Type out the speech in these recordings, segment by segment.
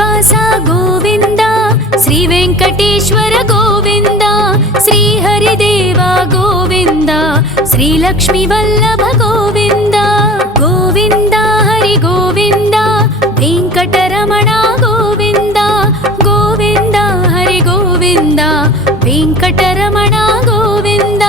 ಶ್ರೀನಿವಾಸ ಗೋವಿಂದ, ಶ್ರೀ ವೆಂಕಟೇಶ್ವರ ಗೋವಿಂದ, ಶ್ರೀ ಹರಿದೇವ ಗೋವಿಂದ, ಶ್ರೀ ಲಕ್ಷ್ಮೀ ವಲ್ಲಭ ಗೋವಿಂದ. ಗೋವಿಂದ ಹರಿ ಗೋವಿಂದ, ವೆಂಕಟರಮಣ ಗೋವಿಂದ, ಗೋವಿಂದ ಹರಿ ಗೋವಿಂದ, ವೆಂಕಟರಮಣ ಗೋವಿಂದ.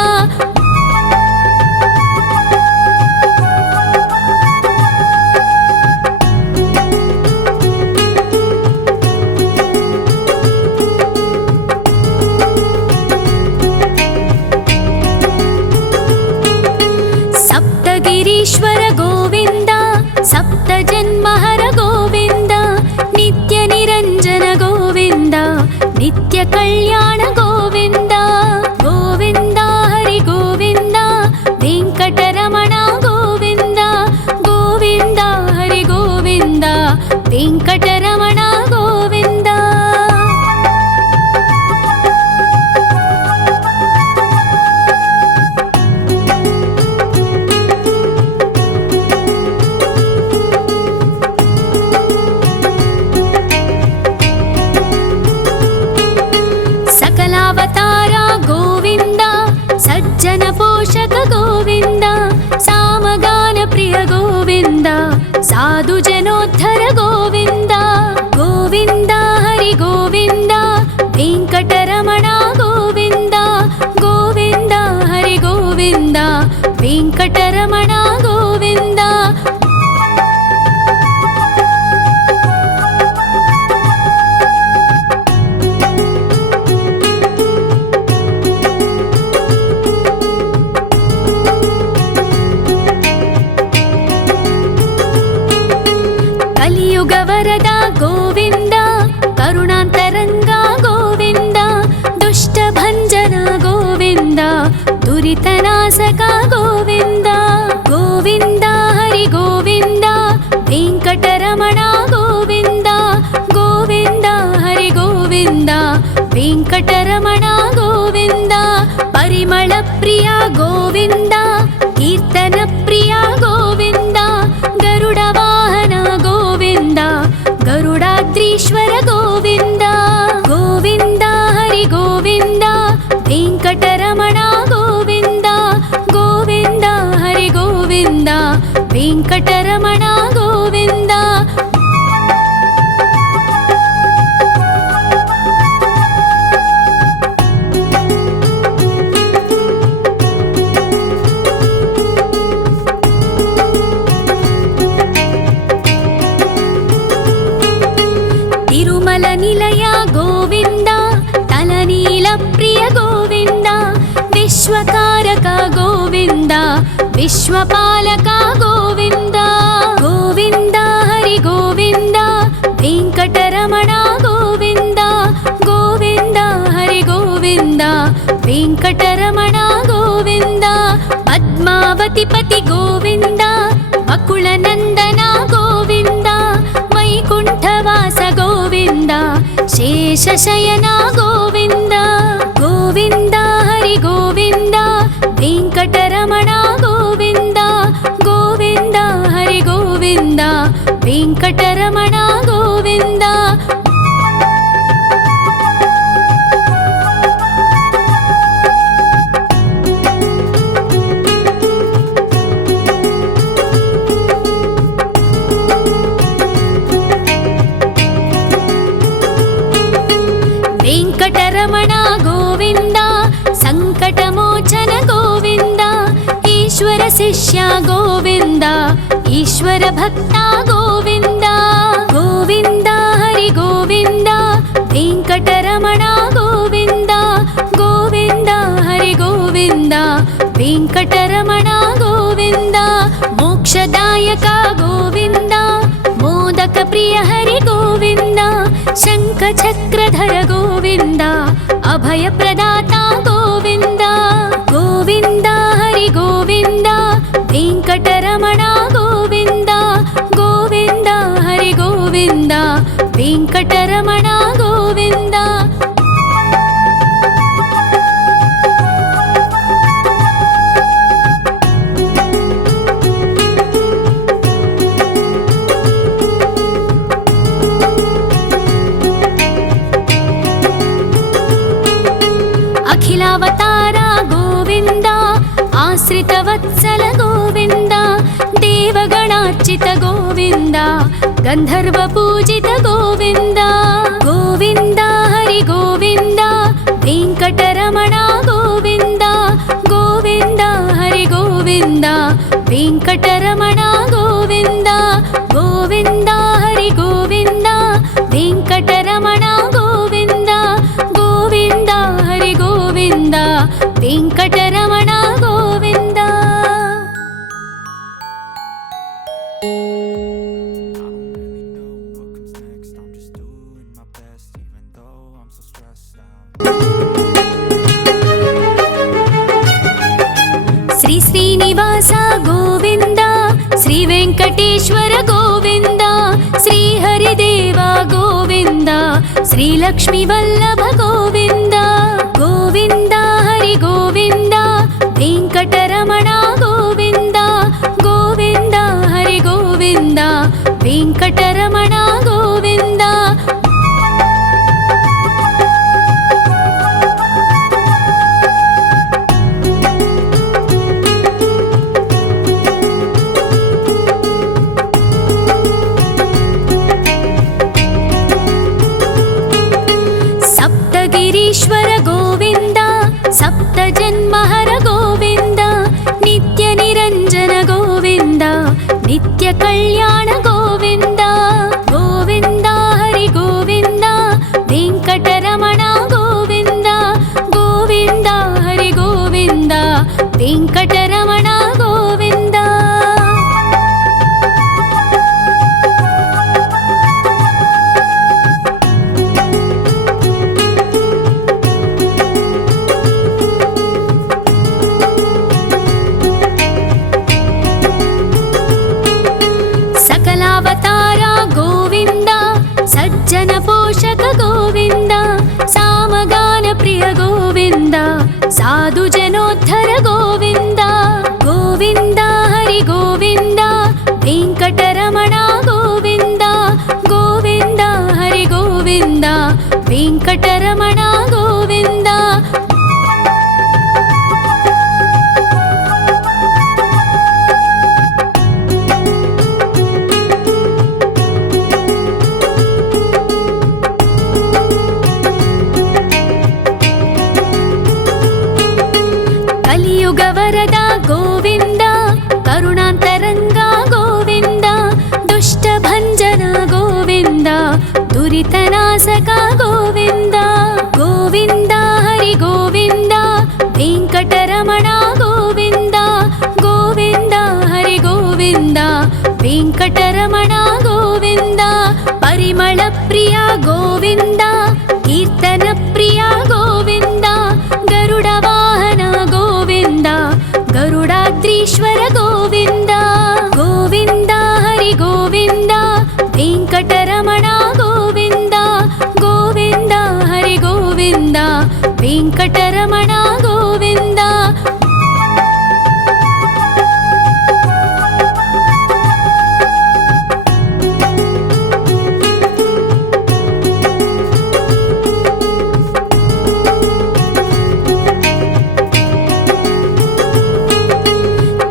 ಸಪ್ತಗಿರೀಶ್ವರ ಗೋವಿಂದ, ಸಪ್ತ ಜನ್ಮಹರ ಗೋವಿಂದ, ನಿತ್ಯ ನಿರಂಜನ ಗೋವಿಂದ, ನಿತ್ಯ ಕಲ್ಯಾಣ ಗೋವಿಂದ. ಗೋವಿಂದ ಹರಿ ಗೋವಿಂದ, ವೆಂಕಟರಮಣ ಗೋವಿಂದ, ಗೋವಿಂದ ಹರಿ ಗೋವಿಂದ, ವೆಂಕಟರಮಣ ಗೋವಿಂದ. ಸಕಲಾವತಾರ ಗೋವಿಂದ, ಸಜ್ಜನ ಪೋಷಕ ಗೋವಿಂದ, ಸಾಮಗಾನ ಪ್ರಿಯ ಗೋವಿಂದ, ಸಾಧು ಜನೋದ್ಧರ ಗೋವಿಂದ. ಗೋವಿಂದ ಹರಿ ಗೋವಿಂದ, ವೆಂಕಟರಮಣ ಗೋವಿಂದ, ಗೋವಿಂದ ಹರಿ ಗೋವಿಂದ, ವೆಂಕಟರಮಣ ಗೋವಿಂದ. ಕಲಿಯುಗ ವರದ ಗೋವಿಂದ, ಕರುಣಾಂತರಂಗ ಗೋವಿಂದ, ದುಷ್ಟ ಭಂಜನ ಗೋವಿಂದ, ದುರಿತನಾಶಕ ಗೋವಿಂದ. ಗೋವಿಂದ ಹರಿ ಗೋವಿಂದ, ವೆಂಕಟರಮಣ ಗೋವಿಂದ, ಗೋವಿಂದ ಹರಿ ಗೋವಿಂದ, ವೆಂಕಟರಮಣ ಗೋವಿಂದ. ಪರಿಮಳ ಪ್ರಿಯ ಗೋವಿಂದ, ಕೀರ್ತನ ಪ್ರಿಯ ಗೋವಿಂದ, ಗರುಡ ವಾಹನ ಗೋವಿಂದ, ಗರುಡಾದ್ರೀಶ್ವರ ಗೋವಿಂದ. ಗೋವಿಂದ ಹರಿ ಗೋವಿಂದ, ವೆಂಕಟರಮಣ ಗೋವಿಂದ, ಗೋವಿಂದ ಹರಿ ಗೋವಿಂದ, ವೆಂಕಟರಮಣ ಗೋವಿಂದ. ತಿರುಮಲ ನಿಲಯ ಗೋವಿಂದ, ತಲನೀಲ ಪ್ರಿಯ ಗೋವಿಂದ, ವಿಶ್ವಕಾರಕ ಗೋವಿಂದ, ವಿಶ್ವಪಾಲಕ ಗೋವಿಂದ. ಗೋವಿಂದ ಹರಿ ಗೋವಿಂದ, ವೆಂಕಟರಮಣ ಗೋವಿಂದ, ಗೋವಿಂದ ಹರಿ ಗೋವಿಂದ, ವೆಂಕಟರಮಣ ಗೋವಿಂದ. ಪದ್ಮಾವತಿ ಪತಿ ಗೋವಿಂದ, ಬಕುಳ ನಂದನ ಗೋವಿಂದ, ವೈಕುಂಠವಾಸ ಗೋವಿಂದ, ಶೇಷಶಯನ ಗೋವಿಂದ. ಗೋವಿಂದ ಹರಿ ಗೋವಿಂದ, ವೆಂಕಟರಮಣ ಗೋವಿಂದ, ಗೋವಿಂದ ಹರಿ ಗೋವಿಂದ, ವೆಂಕಟರಮಣ ಗೋವಿಂದ. ವೆಂಕಟರಮಣ ಗೋವಿಂದ, ಸಂಕಟಮೋಚನ ಗೋವಿಂದ, ಈಶ್ವರ ಶಿಷ್ಯ ಗೋವಿಂದ, ಈಶ್ವರ ಭಕ್ತ ಗೋವಿಂದ. ಗೋವಿಂದ ಹರಿ ಗೋವಿಂದ, ವೆಂಕಟರಮಣ ಗೋವಿಂದ, ಗೋವಿಂದ ಹರಿ ಗೋವಿಂದ, ವೆಂಕಟರಮಣ ಗೋವಿಂದ. ಮೋಕ್ಷದಾಯಕ ಗೋವಿಂದ, ಮೋದಕ ಪ್ರಿಯ ಹರಿ ಗೋವಿಂದ, ಶಂಖ ಚಕ್ರಧರ ಗೋವಿಂದ, ಅಭಯ ಪ್ರದಾತ ಗೋವಿಂದ. ಗೋವಿಂದ ಹರಿ ಗೋವಿಂದ, ವೆಂಕಟರಮಣ ಗೋವಿಂದ, ಗೋವಿಂದ ಹರಿ ಗೋವಿಂದ, ವೆಂಕಟರಮಣ ಗೋವಿಂದ. देवगणार्चित गोविन्द गन्धर्वपूजित गोविन्द गोविन्द हरि गोविन्द वेङ्कटरमण गोविन्द गोविन्द हरि गोविन्द वेङ्कटरमण गोविन्द गोविन्द हरि गोविन्द वेङ्कटरमण गोविन्द गोविन्द हरि गोविन्द वेङ्कटरमण गोविन्द। श्री श्रीनिवास गोविन्द श्री वेङ्कटेश्वर गोविन्द श्री हरिदेव गोविन्द श्री लक्ष्मीवल्लभ गोविन्द गोविन्द हरि गोविन्द वेङ्कटरमण गोविन्द गोविन्द हरि गोविन्द वेङ्कटरमण गोविन्द। सप्तगिरीश्वर गोविन्द सप्तजन्महर गोविन्द नित्यनिरञ्जन गोविन्द नित्यकल्याण गोविन्द गोविन्द हरि गोविन्द वेङ्कटरमण गोविन्द गोविन्द हरि गोविन्द वेङ्कटरमण गोविन्द। सकलावतार गोविन्द सज्जन पोषक गोविन्द सामगान प्रिय गोविन्द साधु जनोद्धर गोविन्द गोविन्द हरि गोविन्द वेङ्कटरमण गोविन्द गोविन्द हरि गोविन्द वेङ्कटरमण गोविन्द। कलियुगवरद गोविन्द करुणान्तरङ्ग गोविन्द दुष्टभञ्जन गोविन्द दुरितनाशक गोविन्द गोविन्द हरि गोविन्द वेङ्कटरमण गोविन्द गोविन्द हरि गोविन्द वेङ्कटरमण गोविन्द। परिमलप्रिय गोविन्द कीर्तनप्रिय गोविन्द गरुडवाहन गोविन्द गरुडाद्रीश्वर गोविन्द गोविन्द हरि गोविन्द वेङ्कटरमण गोविन्द गोविन्द हरि गोविन्द वेङ्कटरमण गोविन्द।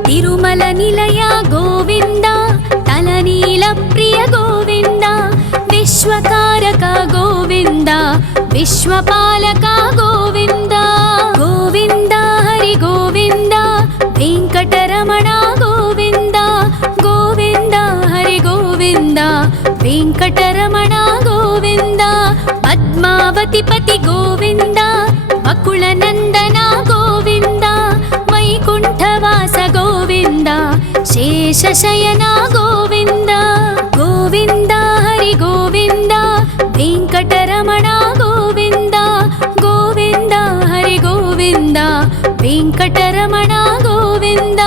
तिरुमल निलय गोविन्द तलनील प्रिय गोविन्द विश्वकारक गोविन्द विश्वपालक गोविन्द गोविन्द हरि गोविन्द वेङ्कटरमण गोविन्द गोविन्द हरि गोविन्द वेङ्कटरमण गोविन्द। पद्मावतिपति गोविन्द वकुलनन्दन गोविन्द वैकुण्ठवास गोविन्द शेषशयन गोविन्द गोविन्द हरि गोविन्द वेङ्कटरमण गोविन्द गोविन्द हरि गोविन्द वेङ्कटरमण गोविन्द।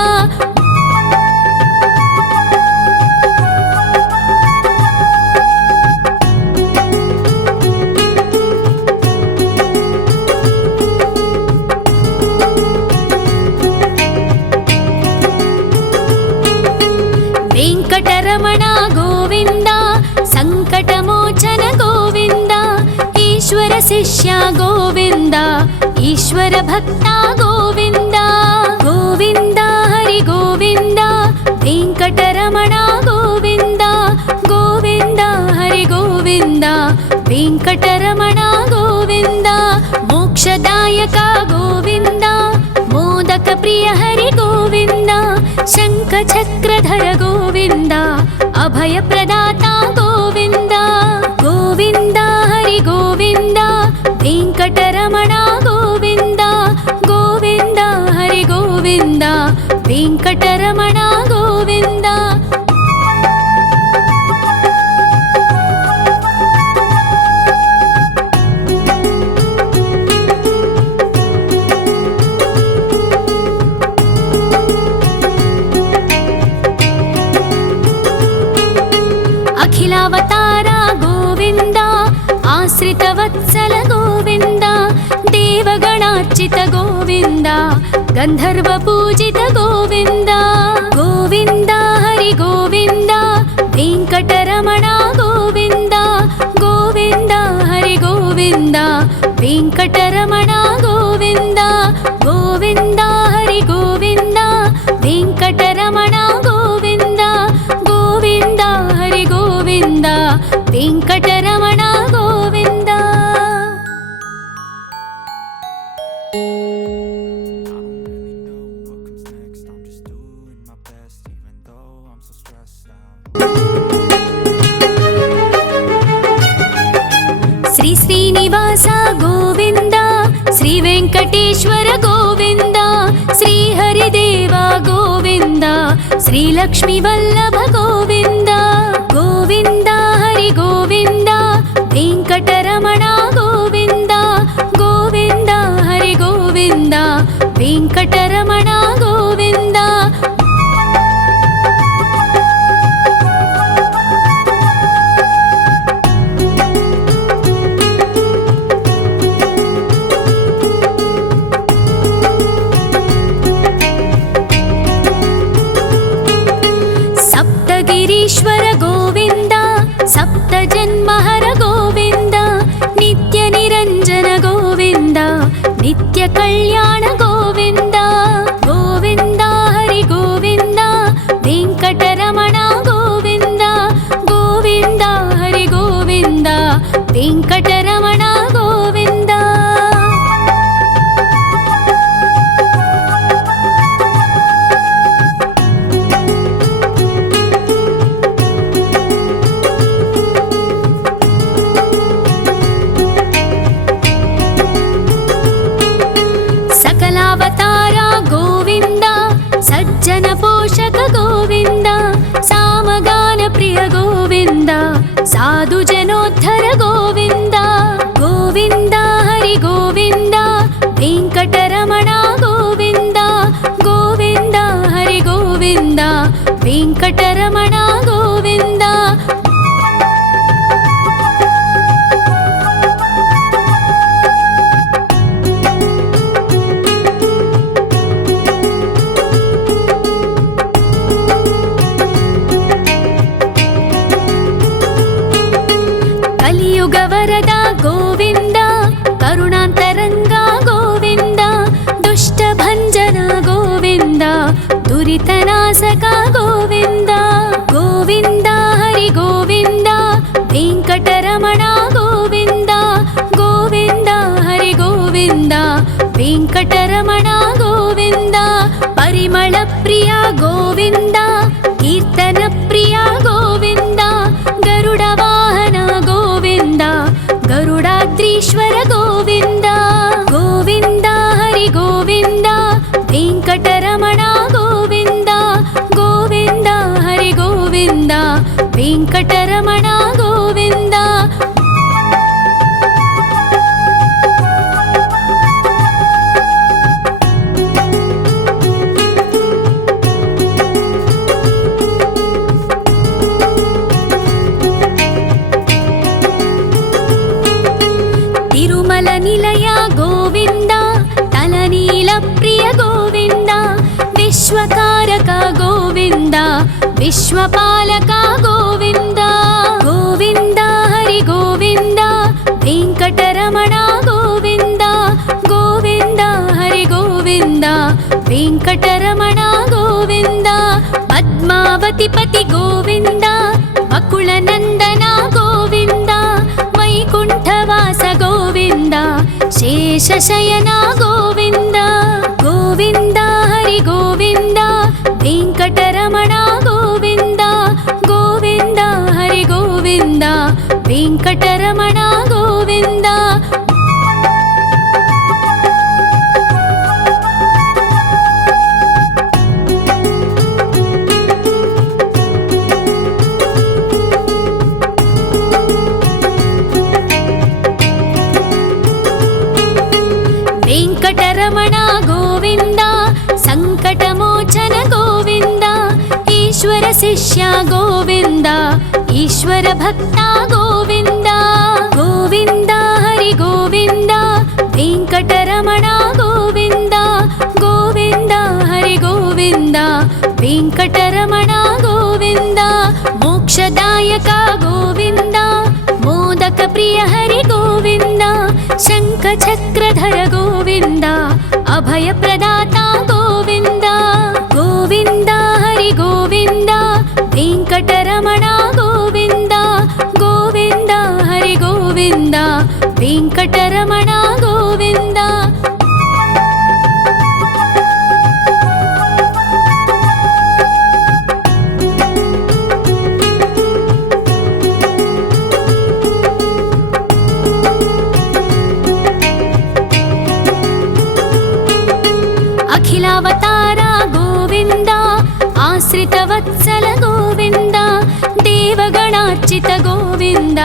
वेङ्कटरमण गोविन्द सङ्कटमोचन गोविन्द ईश्वर शिष्य गोविन्द ईश्वर भक्त गोविन्द गोविन्द हरि गोविन्द वेङ्कटरमण వెంకటరమణ గోవింద గోవింద హరి గోవింద వెంకటరమణ గోవింద మోక్షదాయక గోవింద మోదక ప్రియ హరి గోవింద శంఖ చక్రధర గోవింద అభయ ప్రదాత గోవింద గోవింద హరి గోవింద వెంకటరమణ గోవింద గోవింద హరి గోవింద వెంకటరమణ గోవింద అఖిలావతార గోవింద ఆశ్రితవత్సల గోవింద దేవగణార్చిత గోవింద గంధర్వ పూజిత గోవింద గోవింద హరి గోవింద వెంకటరమణ గోవింద గోవింద హరి గోవింద వెంకటరమణ గోవింద గోవింద హరి గోవింద వెంకటరమణ గోవింద గోవింద హరి గోవింద వెంకటరమణ గోవింద శ్రీ శ్రీనివాస గోవింద శ్రీ వెంకటేశ్వర గోవింద శ్రీ హరిదేవ గోవింద శ్రీ లక్ష్మీ వల్లభ గోవింద గోవింద హరి గోవింద వెంకటరమణ గోవింద గోవింద హరి గోవింద వెంకటరమణ గోవింద సప్తగిరీశ్వర గోవింద సప్త జన్మహర గోవింద నిత్య నిరంజన గోవింద నిత్య కళ్యాణ గోవింద గోవింద హరి గోవింద వెంకటరమణ గోవింద గోవింద హరి గోవింద వెంకటరమణ గోవింద సకలావతార గోవింద సజ్జన పోషక గోవింద సామగాన ప్రియ గోవింద సాధు జనోద్ధర గోవింద గోవింద హరి గోవింద వెంకటరమణ గోవింద గోవింద హరి గోవింద వెంకటరమణ గోవింద కలియుగ వరద గోవింద కరుణాంతరంగా గోవింద దుష్ట భంజన గోవింద దురితనాశక గోవింద గోవింద హరి గోవింద వెంకటరమణ గోవింద గోవింద హరి గోవింద వెంకటరమణ గోవింద పరిమళ ప్రియ గోవింద కీర్తన ప్రియ గోవింద గరుడ వాహన గోవింద గరుడాద్రీశ్వర గోవింద గోవింద హరి గోవింద వెంకటరమణ గోవింద గోవింద హరి గోవింద వెంకటరమణ గోవింద తిరుమల నిలయ గోవింద తలనీల ప్రియ గోవింద విశ్వకారక గోవింద విశ్వపాలక గోవింద గోవింద హరి గోవింద వెంకటరమణ గోవింద గోవింద హరి గోవింద వెంకటరమణ గోవింద పద్మ పద్మావతిపతి గోవింద అకుళనందన గోవింద వైకుంఠవాస గోవింద శేషశయన గోవింద గోవింద హరి గోవింద వెంకటరమణ గోవింద గోవింద హరి గోవింద వెంకటరమణ గోవింద వెంకటరమణ గోవింద సంకటమోచన గోవింద ఈశ్వర శిష్య గోవింద ఈశ్వర భక్త గోవింద గోవింద హరి గోవింద వెంకటరమణ గోవింద గోవింద హరి గోవింద వెంకటరమణ గోవింద మోక్షదాయక గోవింద మోదక ప్రియ హరి గోవింద శంఖ చక్రధర గోవింద అభయ ప్రదాత గోవింద గోవింద హరి గోవింద వెంకటరమణ గోవింద గోవింద హరి గోవింద వెంకటరమణ గోవింద అఖిలావతార గోవింద ఆశ్రితవత్సల గోవింద దేవగణార్చిత గోవింద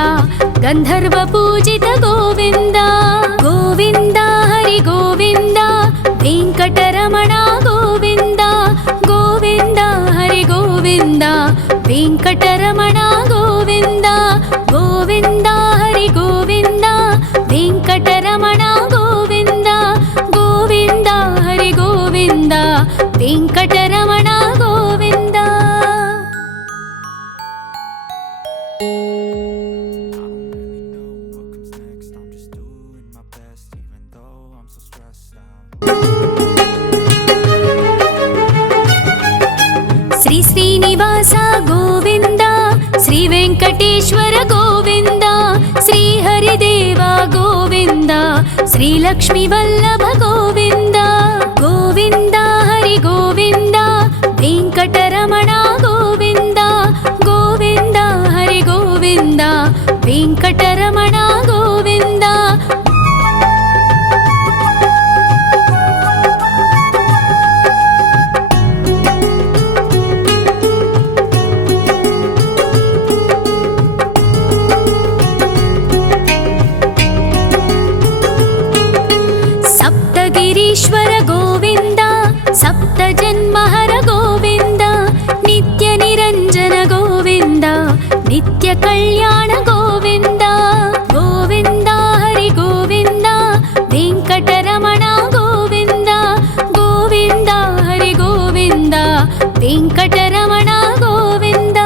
గంధర్వ పూజిత గోవింద గోవింద హరి గోవింద వెంకటరమణ గోవింద గోవింద హరి గోవింద వెంకటరమణ గోవింద గోవింద హరి గోవింద వెంకటరమణ గోవింద గోవింద హరి గోవింద వెంకటరమణ గోవింద శ్రీ శ్రీనివాస గోవింద శ్రీ వెంకటేశ్వర గోవింద శ్రీ హరిదేవ గోవింద శ్రీ లక్ష్మీ వల్లభ గోవింద గోవింద హరి గోవింద వెంకటరమణ గోవింద గోవింద హరి గోవింద వెంకటరమణ గోవింద సప్తగిరీశ్వర గోవింద సప్త జన్మహర గోవింద నిత్య నిరంజన గోవింద నిత్య కళ్యాణ గోవింద గోవింద హరి గోవింద వెంకటరమణ గోవింద గోవింద హరి గోవింద వెంకటరమణ గోవింద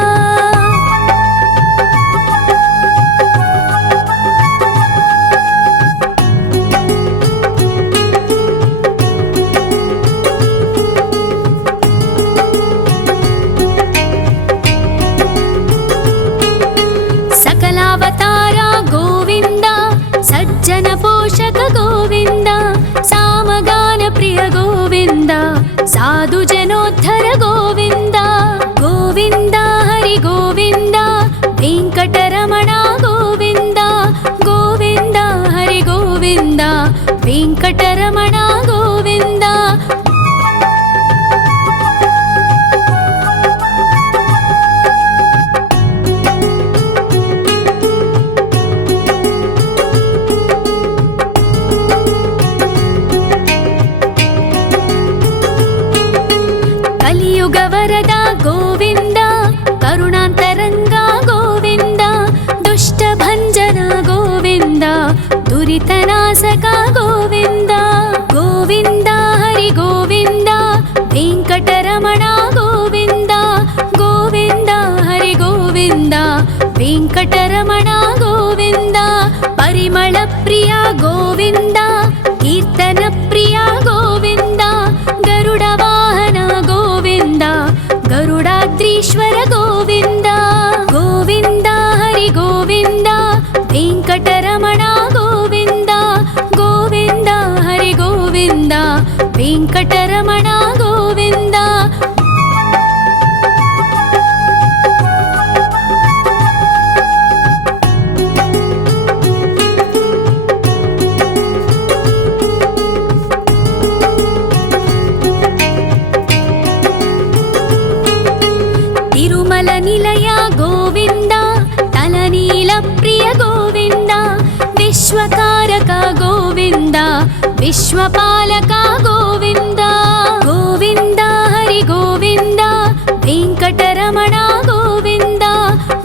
సకలావతార గోవింద సజ్జన పోషక గోవింద సామగాన ప్రియ గోవింద సాధు జనోద్ధర గోవింద గోవింద హరి గోవింద వెంకటరమణ గోవింద గోవింద హరి గోవింద వెంకటరమణ గోవింద కలియుగ వరద గోవింద కరుణాంతరంగ గోవింద దుష్ట భంజన గోవింద దురితనాశక గోవింద గోవింద హరి గోవింద వెంకటరమణ గోవింద గోవింద హరి గోవింద వెంకటరమణ గోవింద పరిమళ ప్రియ గోవింద కీర్తన ప్రియ గోవింద గరుడ వాహన గోవింద గరుడాద్రి निर्मल निलय गोविन्द तलनील प्रिय गोविन्द विश्वकारक गोविन्द विश्वपालक गोविन्द गोविन्द हरि गोविन्द वेङ्कटरमण गोविन्द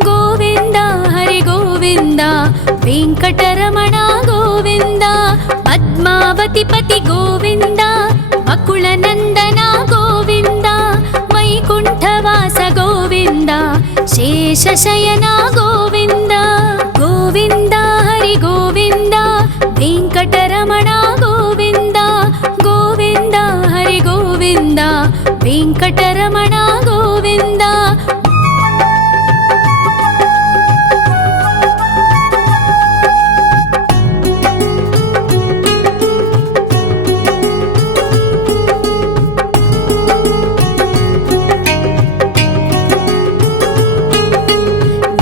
गोविन्द हरि गोविन्द वेङ्कटरमण गोविन्द पद्मावतिपति गोविन्द अकुलनन्दन गोविन्द वैकुण्ठवास गोविन्द शेषशयन गोविन्द गोविन्द हरि गोविन्द वेङ्कटरमण गोविन्द गोविन्द हरि गोविन्द वेङ्कटरमण गोविन्द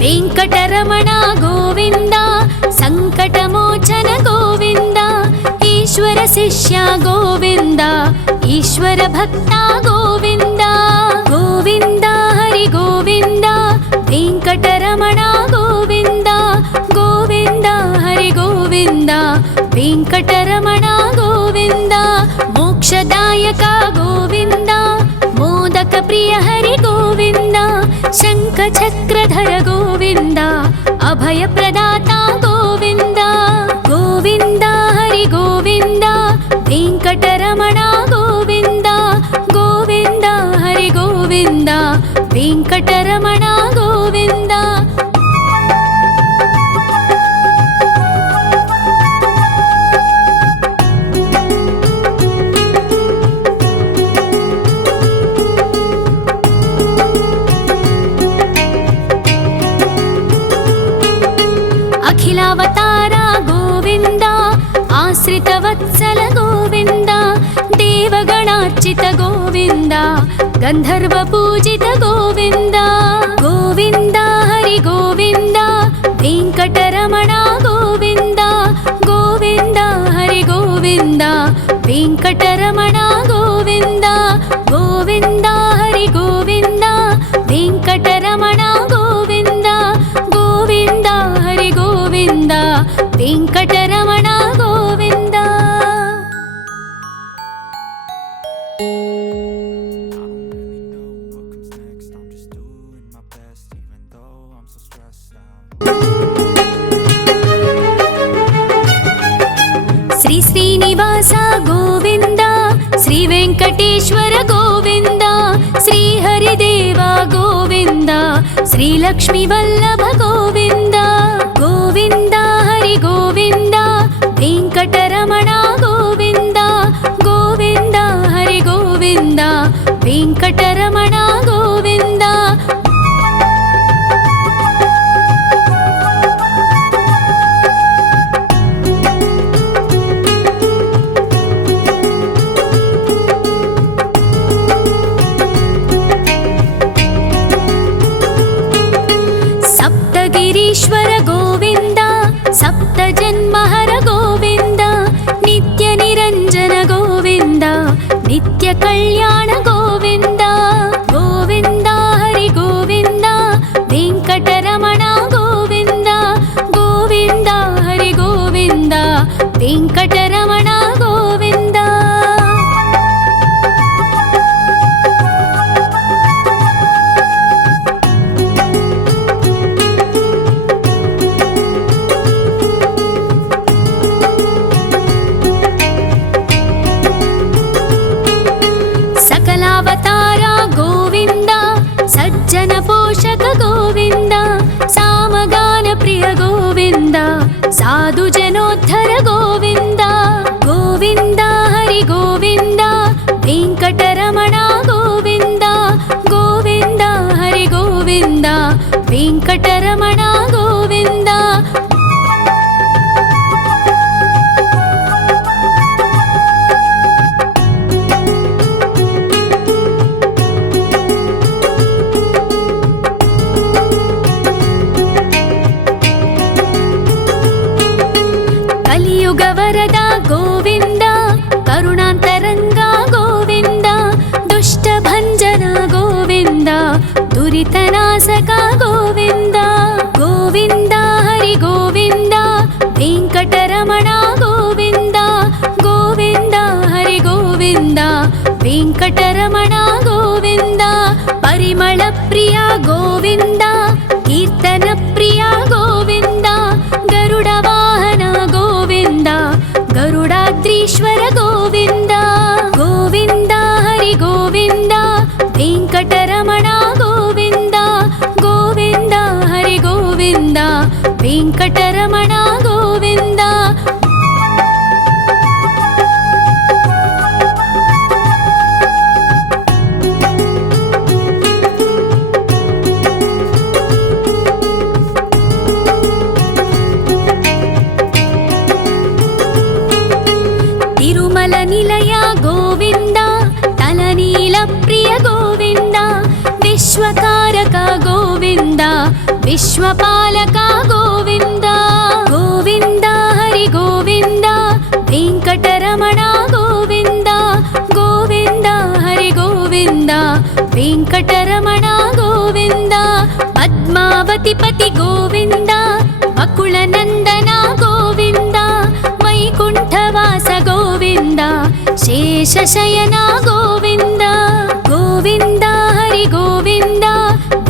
वेङ्कटरमण गोविन्द सङ्कटमोचन गोविन्द ईश्वर शिष्य गोविन्द ईश्वर भक्त गोविन्द गोविन्द हरि गोविन्द वेङ्कटरमण गोविन्द गोविन्द हरि गोविन्द वेङ्कटरमण गोविन्द मोक्षदायक गोविन्द मोदक प्रिय हरि गोविन्द शङ्खचक्रधर गोविन्द अभयप्रदाता गोविन्द गोविन्द हरि गोविन्द वेङ्कटरमण गोविन्द गोविन्द हरि गोविन्द वेङ्कटरमण गोविन्द अखिलावतार गोविन्द आश्रितवत्सल गोविन्द देवगणार्चित गोविन्द गन्धर्वपूजित गोविन्द गोविन्द हरि गोविन्द वेङ्कटरमण गोविन्द गोविन्द हरि गोविन्द वेङ्कटरमण गोविन्द गोविन्द हरि गोविन्द वेङ्कटरमण गोविन्द गोविन्द हरि गोविन्द वेङ्कटरमण गोविन्द श्री श्रीनिवास गोविन्द श्री वेङ्कटेश्वर गोविन्द श्री हरिदेव गोविन्द श्री लक्ष्मीवल्लभ गोविन्द गोविन्द हरि गोविन्द वेङ्कटरमण गोविन्द गोविन्द हरि गोविन्द वेङ्कटरमण गोविन्द सप्तगिरीश्वर गोविन्द सप्तजन्महर गोविन्द नित्यनिरञ्जन गोविन्द नित्यकल्याण गोविन्द गोविन्द हरि गोविन्द वेङ्कटरमण गोविन्द गोविन्द हरि गोविन्द वेङ्कटरमण गोविन्द सकलावतार गोविन्द सज्जन पोषक गोविन्द सामगान प्रिय गोविन्द साधु जनोद्धर गोविन्द गोविन्द हरि गोविन्द वेङ्कटरमण गोविन्द गोविन्द हरि गोविन्द वेङ्कटरमण गोविन्द कलियुगवरद गोविन्द करुणान्तरङ्ग गोविन्द दुष्टभञ्जन गोविन्द दुरितनाश ಶ್ರೀನಿವಾಸಕ ಗೋವಿಂದ ಗೋವಿಂದ ಹರಿ ಗೋವಿಂದ ವೆಂಕಟರಮಣ ಗೋವಿಂದ ಗೋವಿಂದ ಹರಿ ಗೋವಿಂದ ವೆಂಕಟರಮಣ ಗೋವಿಂದ ಪರಿಮಳ ಪ್ರಿಯ ಗೋವಿಂದ ಕೀರ್ತನ ಪ್ರಿಯ ಗೋವಿಂದ ಗರುಡ ವಾಹನ ಗೋವಿಂದ ಗರುಡಾದ್ರೀಶ್ವರ ಗೋವಿಂದ ಗೋವಿಂದ ಹರಿ ಗೋವಿಂದ ವೆಂಕಟರಮಣ ಗೋವಿಂದ ಗೋವಿಂದ ಹರಿ ಗೋವಿಂದ ವೆಂಕಟರಮಣ ಗೋವಿಂದ ತಿರುಮಲ ನಿಲಯ ಗೋವಿಂದ ತಲನೀಲ ಪ್ರಿಯ ಗೋವಿಂದ ವಿಶ್ವಕಾರಕ ಗೋವಿಂದ ವಿಶ್ವಪಾಲಕ ಗೋವಿಂದ ಗೋವಿಂದ ಹರಿ ಗೋವಿಂದ ವೆಂಕಟರಮಣ ಗೋವಿಂದ ಗೋವಿಂದ ಹರಿ ಗೋವಿಂದ ವೆಂಕಟರಮಣ ಗೋವಿಂದ ಪದ್ಮಾವತಿ ಪತಿ ಗೋವಿಂದ ಅಕುಳ ನಂದನ ಗೋವಿಂದ ವೈಕುಂಠವಾಸ ಗೋವಿಂದ ಶೇಷಶಯನ ಗೋವಿಂದ ಗೋವಿಂದ ಹರಿ ಗೋವಿಂದ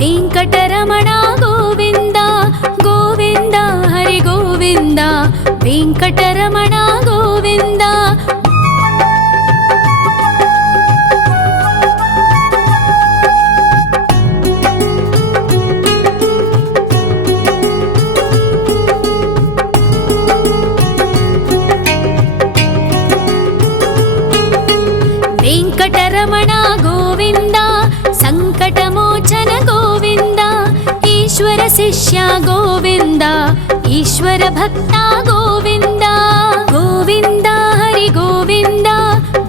ವೆಂಕಟರಮಣ ಗೋವಿಂದ ಗೋವಿಂದ ಹರಿ ಗೋವಿಂದ ವೆಂಕಟರಮಣ ಗೋವಿಂದ ವೆಂಕಟರಮಣ ಗೋವಿಂದ ಸಂಕಟಮೋಚನ ಗೋವಿಂದ ಈಶ್ವರ ಶಿಷ್ಯ ಗೋವಿಂದ ಈಶ್ವರ ಭಕ್ತ ಗೋವಿಂದ ಗೋವಿಂದ ಹರಿ ಗೋವಿಂದ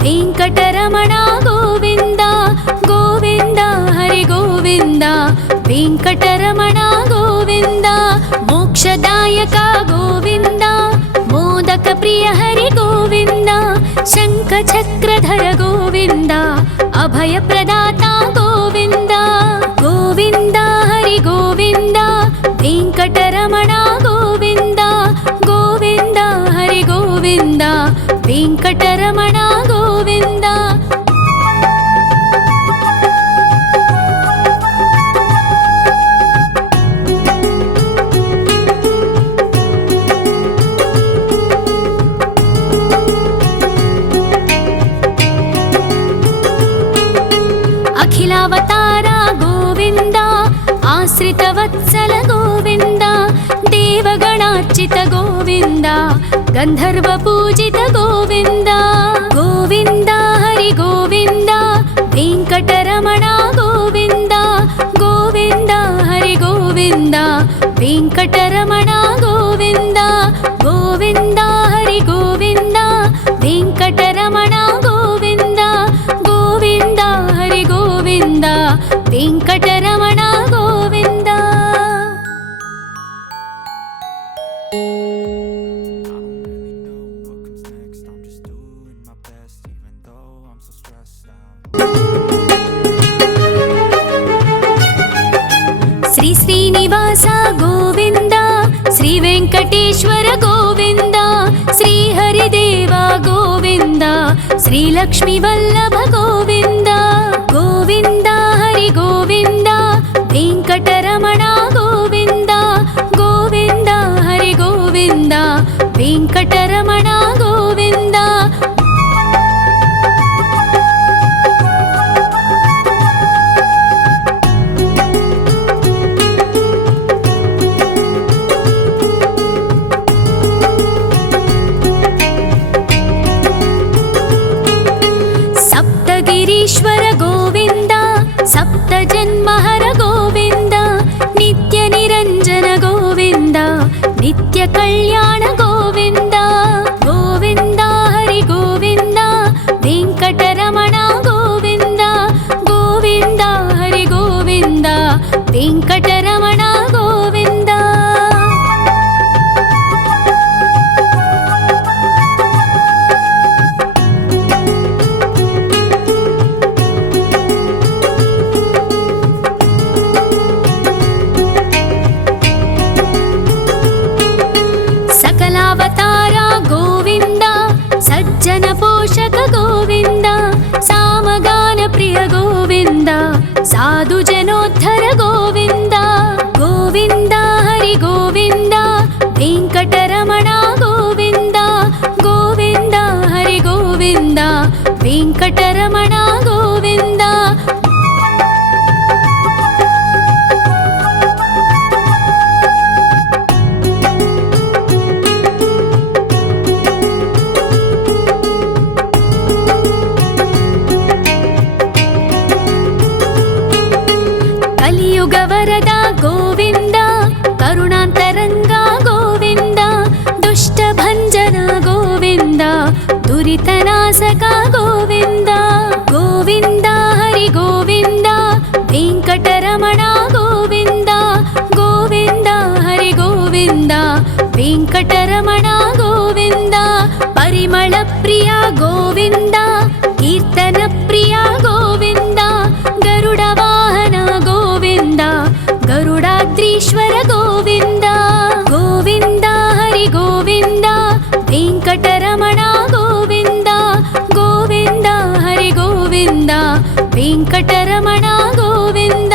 ವೆಂಕಟರಮಣ ಗೋವಿಂದ ಗೋವಿಂದ ಹರಿ ಗೋವಿಂದ ವೆಂಕಟರಮಣ ಗೋವಿಂದ ಮೋಕ್ಷದಾಯಕ ಗೋವಿಂದ ಮೋದಕ ಪ್ರಿಯ ಹರಿ ಗೋವಿಂದ ಶಂಖ ಚಕ್ರಧರ ಗೋವಿಂದ ಅಭಯ ಪ್ರದಾತ ಗೋವಿಂದ ಗೋವಿಂದ ಹರಿ ಗೋವಿಂದ ವೆಂಕಟರಮಣ ಗೋವಿಂದ ಗೋವಿಂದ ಹರಿ ಗೋವಿಂದ ವೆಂಕಟರಮಣ ಗೋವಿಂದ ಅಖಿಲಾವತಾರ ಗೋವಿಂದ ಆಶ್ರಿತ ವತ್ಸಲ ಗೋವಿಂದ ದೇವಗಣಾರ್ಚಿತ ಗೋವಿಂದ ಗಂಧರ್ವ ಪೂಜಿತ ಗೋವಿಂದ ಗೋವಿಂದ ಹರಿ ಗೋವಿಂದ ವೆಂಕಟರಮಣ ಗೋವಿಂದ ಗೋವಿಂದ ಹರಿ ಗೋವಿಂದ ವೆಂಕಟರಮಣ ಗೋವಿಂದ ಗೋವಿಂದ ಹರಿ ಗೋವಿಂದ ವೆಂಕಟರಮಣ ಗೋವಿಂದ ಗೋವಿಂದ ಹರಿ ಗೋವಿಂದ ವೆಂಕಟರಮಣ ಗೋವಿಂದ ಶ್ರೀ ಶ್ರೀನಿವಾಸ ಗೋವಿಂದ ಶ್ರೀ ವೆಂಕಟೇಶ್ವರ ಗೋವಿಂದ ಶ್ರೀ ಹರಿದೇವ ಗೋವಿಂದ ಶ್ರೀ ಲಕ್ಷ್ಮೀ ವಲ್ಲಭ ಗೋವಿಂದ ಗೋವಿಂದ ಹರಿ ಗೋವಿಂದ ವೆಂಕಟರಮಣ ಗೋವಿಂದ ಗೋವಿಂದ ಹರಿ ಗೋವಿಂದ ವೆಂಕಟರಮಣ ಗೋವಿಂದ ಸಪ್ತಗಿರೀಶ್ವರ ಗೋವಿಂದ ಸಪ್ತ ಜನ್ಮಹರ ಗೋವಿಂದ ನಿತ್ಯ ನಿರಂಜನ ಗೋವಿಂದ ನಿತ್ಯ ಕಲ್ಯಾಣ ಗೋವಿಂದ ಗೋವಿಂದ ಹರಿ ಗೋವಿಂದ ವೆಂಕಟರಮಣ ಗೋವಿಂದ ಗೋವಿಂದ ಹರಿ ಗೋವಿಂದ ವೆಂಕಟರಮಣ ಗೋವಿಂದ ವರದ ಗೋವಿಂದ ಕರುಣಾಂತರಂಗ ಗೋವಿಂದ ದುಷ್ಟಭಂಜನ ಗೋವಿಂದ ದುರಿತನಾಶಕ ಗೋವಿಂದ ಗೋವಿಂದ ಹರಿ ಗೋವಿಂದ ವೆಂಕಟರಮಣ ಗೋವಿಂದ ಗೋವಿಂದ ಹರಿ ಗೋವಿಂದ ವೆಂಕಟರಮಣ ಗೋವಿಂದ ಪರಿಮಳ ಪ್ರಿಯ ಗೋವಿಂದ ಕೀರ್ತನ ಪ್ರಿಯ ಗೋವಿಂದ ಗರುಡ ವಾಹನ ಗೋವಿಂದ ಗರುಡಾದ್ರೀಶ್ವರ ಗೋವಿಂದ ಗೋವಿಂದ ಹರಿ ಗೋವಿಂದ ವೆಂಕಟರಮಣ ಗೋವಿಂದ ಗೋವಿಂದ ಹರಿ ಗೋವಿಂದ ವೆಂಕಟರಮಣ ಗೋವಿಂದ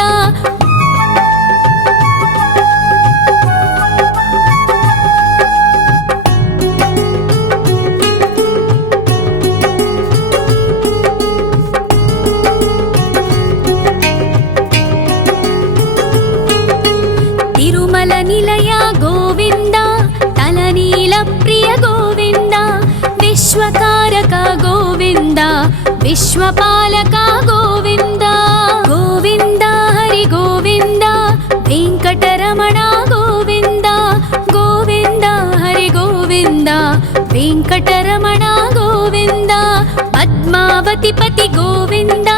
ತಿರುಮಲ ನಿಲಯ ಗೋವಿಂದ ತಲನೀಲ ಪ್ರಿಯ ಗೋವಿಂದ ವಿಶ್ವಕಾರಕ ಗೋವಿಂದ ವಿಶ್ವಪಾಲಕ ಗೋವಿಂದ ಗೋವಿಂದ ಹರಿ ಗೋವಿಂದ ವೆಂಕಟರಮಣ ಗೋವಿಂದ ಗೋವಿಂದ ಹರಿ ಗೋವಿಂದ ವೆಂಕಟರಮಣ ಗೋವಿಂದ ಪದ್ಮಾವತಿ ಪತಿ ಗೋವಿಂದ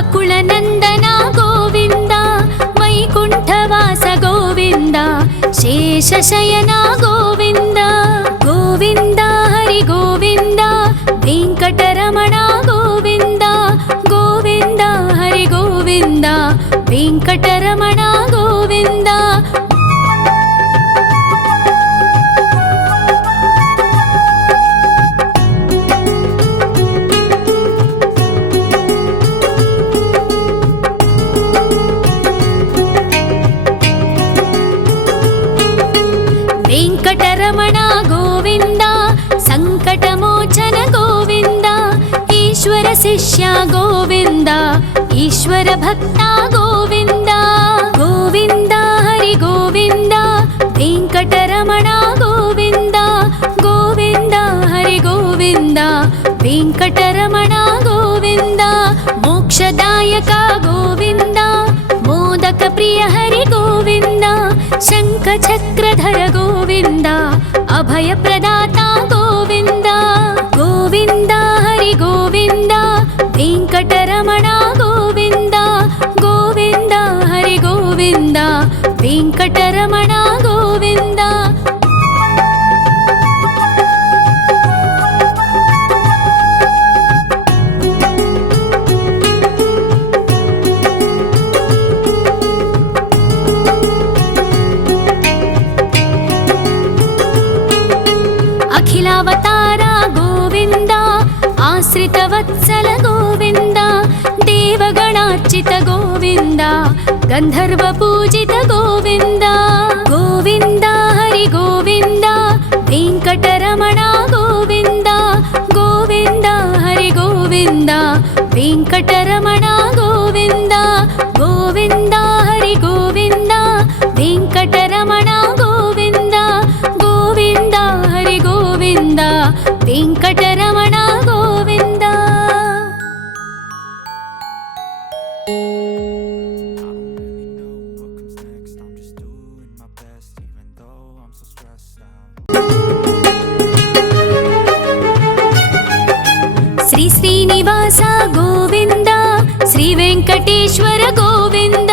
ಅಕುಳ ನಂದನ ಗೋವಿಂದ ವೈಕುಂಠವಾಸ ಗೋವಿಂದ ಶೇಷಶಯನ ಗೋವಿಂದ ಗೋವಿಂದ ಹರಿ ಗೋವಿಂದ ವೆಂಕಟರಮಣ ಗೋವಿಂದ ಗೋವಿಂದ ಹರಿ ಗೋವಿಂದ ವೆಂಕಟರಮಣ ಗೋವಿಂದ ವೆಂಕಟರಮಣ ಗೋವಿಂದ ಸಂಕಟಮೋಚನ ಗೋವಿಂದ ಈಶ್ವರ ಶಿಷ್ಯ ಗೋವಿಂದ ಈಶ್ವರ ಭಕ್ತ ಗೋವಿಂದ ಗೋವಿಂದ ಹರಿ ಗೋವಿಂದ ವೆಂಕಟರಮಣ ಗೋವಿಂದ ಗೋವಿಂದ ಹರಿ ಗೋವಿಂದ ವೆಂಕಟರಮಣ ಗೋವಿಂದ ಮೋಕ್ಷದಾಯಕ ಗೋವಿಂದ ಮೋದಕ ಪ್ರಿಯ ಹರಿ ಗೋವಿಂದ ಶಂಖ ಚಕ್ರಧರ ಗೋವಿಂದ ಅಭಯ ಪ್ರದಾತ ಗೋವಿಂದ ಗೋವಿಂದ ಹರಿ ಗೋವಿಂದ ವೆಂಕಟರಮಣ ಗೋವಿಂದ ಗೋವಿಂದ ಹರಿ ಗೋವಿಂದ ವೆಂಕಟರಮಣ ಗೋವಿಂದ ಅಖಿಲಾವತಾರ ಗೋವಿಂದ ಆಶ್ರಿತ ವತ್ಸಲ ಗೋವಿಂದ ದೇವಗಣಾರ್ಚಿತ ಗೋವಿಂದ ಗಂಧರ್ವ ಪೂಜಿತ ಗೋವಿಂದ ಗೋವಿಂದ ಹರಿ ಗೋವಿಂದ ವೆಂಕಟರಮಣ ಗೋವಿಂದ ಗೋವಿಂದ ಹರಿ ಗೋವಿಂದ ವೆಂಕಟರಮಣ ಗೋವಿಂದ ಗೋವಿಂದ ಹರಿ ಗೋವಿಂದ ವೆಂಕಟರಮಣ ಗೋವಿಂದ ಗೋವಿಂದ ಹರಿ ಗೋವಿಂದ ವೆಂಕಟರಮಣ ಗೋವಿಂದ ಶ್ರೀ ಶ್ರೀನಿವಾಸ ಗೋವಿಂದ ಶ್ರೀ ವೆಂಕಟೇಶ್ವರ ಗೋವಿಂದ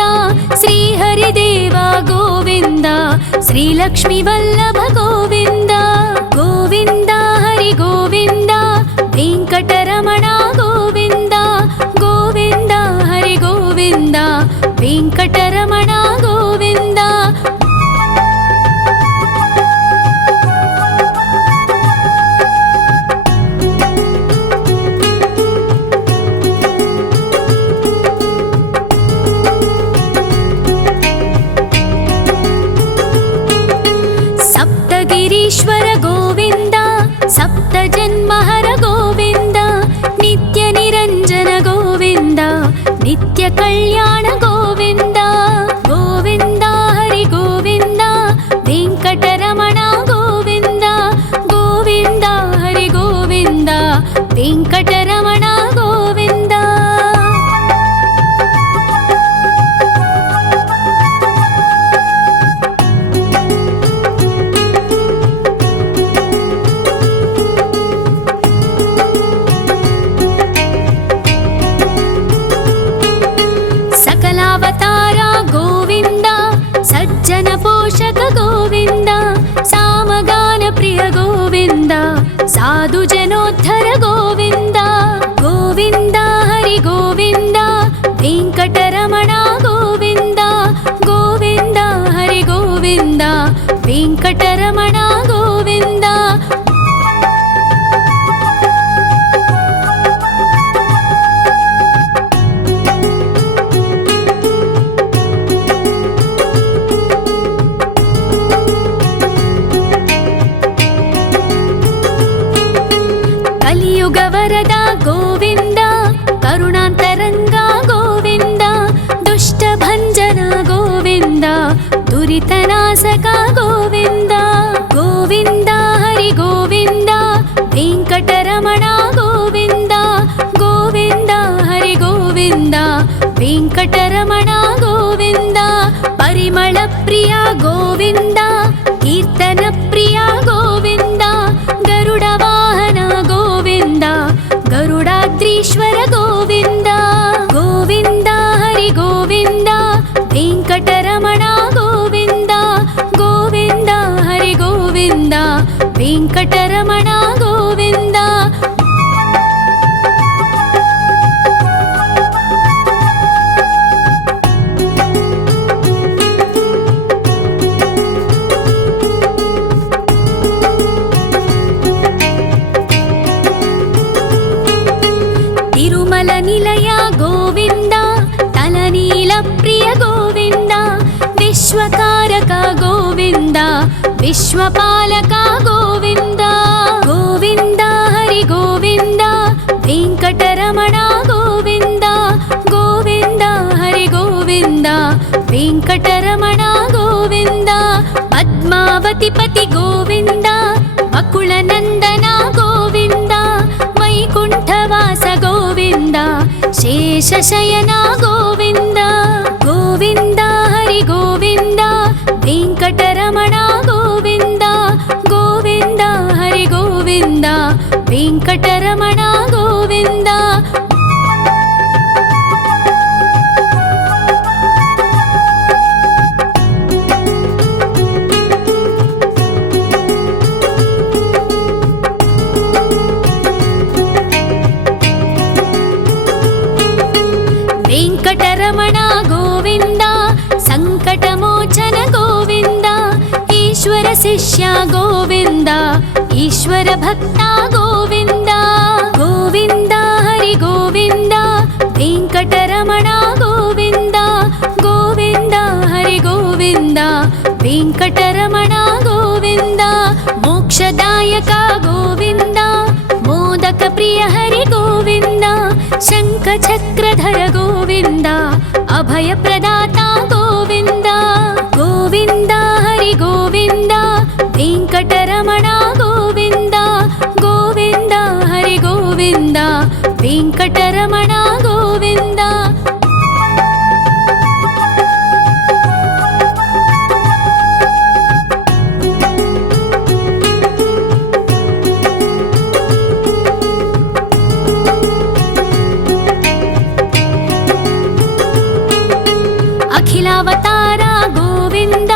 ಶ್ರೀ ಹರಿದೇವ ಗೋವಿಂದ ಶ್ರೀ ಲಕ್ಷ್ಮೀ ವಲ್ಲಭ ಗೋವಿಂದ ಗೋವಿಂದ ಹರಿ ಗೋವಿಂದ ವೆಂಕಟರಮಣ ಗೋವಿಂದ ಗೋವಿಂದ ಹರಿ ಗೋವಿಂದ ವೆಂಕಟರಮಣ ಗೋವಿಂದ ಸಪ್ತಗಿರೀಶ್ವರ ಗೋವಿಂದ ಸಪ್ತ ಜನ್ಮಹರ ಗೋವಿಂದ ನಿತ್ಯ ನಿರಂಜನ ಗೋವಿಂದ ನಿತ್ಯ ಕಲ್ಯಾಣ ಗೋವಿಂದ ಗೋವಿಂದ ಹರಿ ಗೋವಿಂದ ವೆಂಕಟರಮಣ ಗೋವಿಂದ ಗೋವಿಂದ ಹರಿ ಗೋವಿಂದ ವೆಂಕಟರಮಣ ಗೋವಿಂದ साधु जनोद्धर गोविन्द गोविन्द हरि गोविन्द वेङ्कटरमण गोविन्द गोविन्द हरि गोविन्द वेङ्कटरमण गोविन्द कलियुगवरद गोविन्द करुणान्तरङ्ग गोविन्द दुष्टभञ्जन गोविन्द दुरितनाशक गोविन्द गोविन्द हरि गोविन्द वेङ्कटरमण गोविन्द गोविन्द हरि गोविन्द वेङ्कटरमण गोविन्द परिमलप्रिय गोविन्द कीर्तनप्रिय गोविन्द गरुडवाहन गोविन्द गरुडाद्रीश्वर गोविन्द गोविन्द हरि गोविन्द वेङ्कटरमण गोविन्द गोविन्द हरि गोविन्द वेङ्कटरमण गोविन्द तिरुमल निलय गोविन्द तलनील प्रिय गोविन्द विश्वकारक गोविन्द विश्वपालक गोविन्द गोविन्द हरि गोविन्द वेङ्कटरमण गोविन्द गोविन्द हरि गोविन्द वेङ्कटरमण गोविन्द पद्मावतिपति गोविन्द वकुलनन्दन गोविन्द वैकुण्ठवास गोविन्द शेषशयन गोविन्द गोविन्द हरि गोविन्द वेङ्कटरमण गोविन्द गोविन्द हरि गोविन्द वेङ्कटरमण गोविन्द वेङ्कटरमण गोविन्द सङ्कटमोचन गोविन्द ईश्वर शिष्य गोविन्द ईश्वर भक्त गोविन्द गोविन्द हरि गोविन्द वेङ्कटरमण गोविन्द गोविन्द हरि गोविन्द वेङ्कटरमण गोविन्द मोक्षदायक गोविन्द मोदक प्रिय हरि गोविन्द शङ्खचक्रधर गोविन्द अभयप्रदाता गोविन्द गोविन्द हरि गोविन्द वेङ्कटरमण गोविन्द गोविन्द हरि गोविन्द वेङ्कटरमण गोविन्द अखिलावतार गोविन्द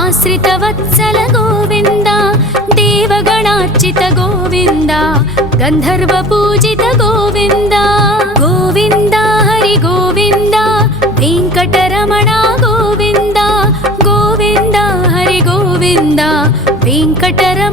आश्रितवत्सल गोविन्द देवगणार्चित गोविन्द गन्धर्वपूजित गोविन्द गोविन्द हरि गोविन्द वेङ्कटरमण गोविन्द गोविन्द हरि गोविन्द वेङ्कटरमण